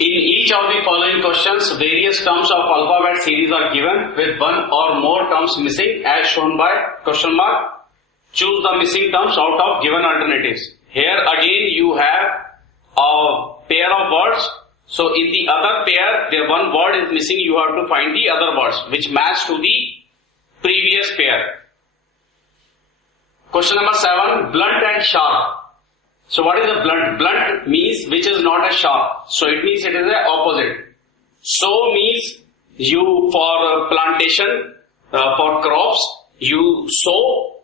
In each of the following questions, various terms of alphabet series are given with one or more terms missing as shown by question mark. Choose the missing terms out of given alternatives. Here again you have a pair of words. So in the other pair, there one word is missing. You have to find the other words which match to the previous pair. Question number 7, blunt and sharp. So what is a blunt? Blunt means which is not a sharp. So it means it is the opposite. Sow means you for plantation, for crops, you sow,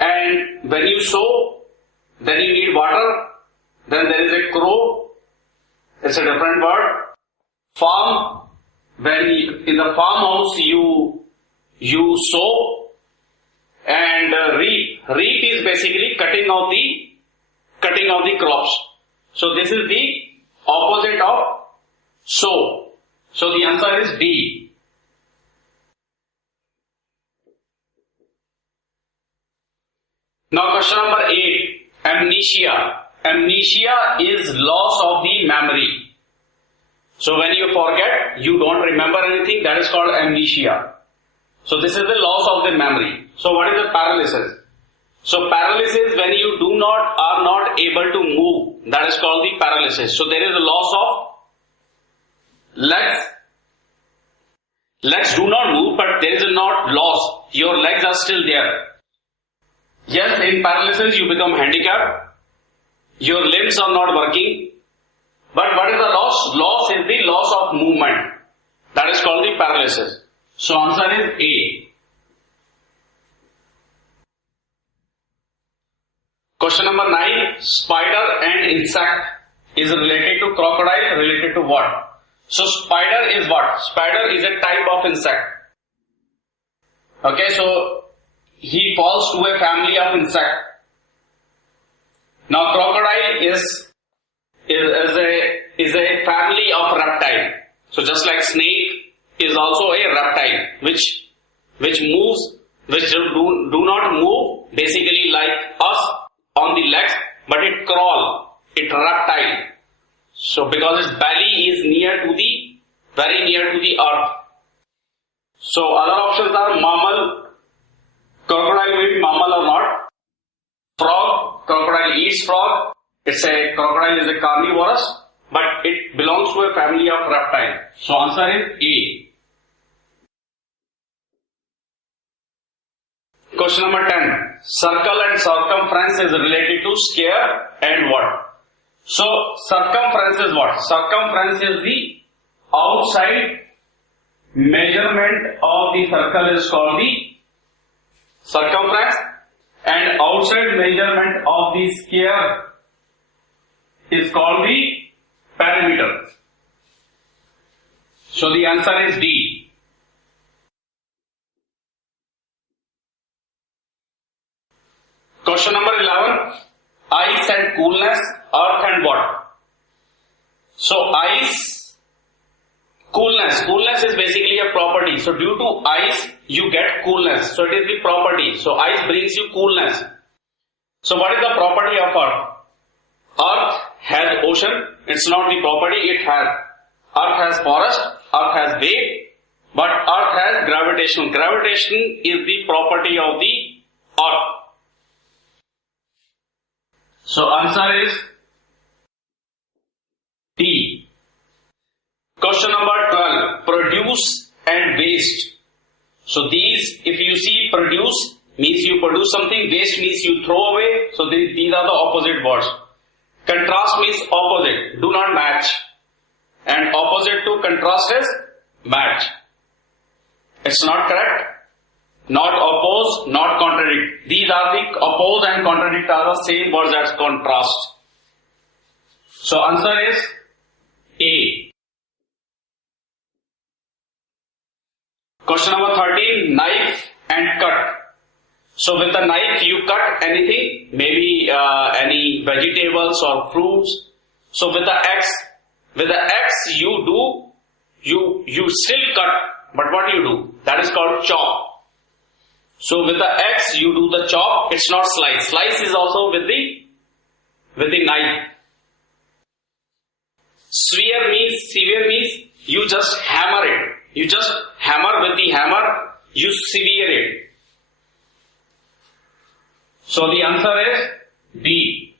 and when you sow, then you need water, then there is a crow, it's a different word. Farm, when in the farmhouse you sow, and reap. Reap is basically cutting of the crops. So this is the opposite of sow. So the answer is D. Now question number 8, amnesia. Amnesia is loss of the memory. So when you forget, you don't remember anything, that is called amnesia. So this is the loss of the memory. So what is the paralysis? So paralysis when you are not able to move, that is called the paralysis. So there is a loss of legs. Legs do not move, but there is not loss. Your legs are still there. Yes, in paralysis you become handicapped. Your limbs are not working. But what is the loss? Loss is the loss of movement. That is called the paralysis. So answer is A. Question number 9, spider and insect is related to crocodile, related to what? So spider is what? Spider is a type of insect. Okay, so he falls to a family of insect. Now crocodile is a family of reptile. So just like snake is also a reptile which moves, which do not move basically like us on the legs, but it crawl, it reptile. So because its belly is very near to the earth. So other options are mammal. Crocodile will be mammal or not. Frog, crocodile eats frog. Crocodile is a carnivorous, but it belongs to a family of reptile. So answer is A. Question number 10. Circle and circumference is related to square and what? So circumference is what? Circumference is the outside measurement of the circle is called the circumference, and outside measurement of the square is called the perimeter. So the answer is D. Question number 11, ice and coolness, earth and what? So ice, coolness is basically a property. So due to ice, you get coolness. So it is the property. So ice brings you coolness. So what is the property of earth? Earth has ocean, it's not the property it has. Earth has forest, earth has wave, but earth has gravitation. Gravitation is the property of the earth. So answer is D. Question number 12, produce and waste. So these, if you see produce means you produce something, waste means you throw away. So these are the opposite words. Contrast means opposite, do not match. And opposite to contrast is match. It's not correct. Not oppose, not contradict. These are the oppose and contradict are the same words as contrast. So answer is A. Question number 13, knife and cut. So with the knife you cut anything, maybe any vegetables or fruits. So with the axe you still cut, but what you do? That is called chop. So with the axe you do the chop, it's not slice. Slice is also with the knife. Severe means you just hammer it. You just hammer with the hammer, you severe it. So the answer is D.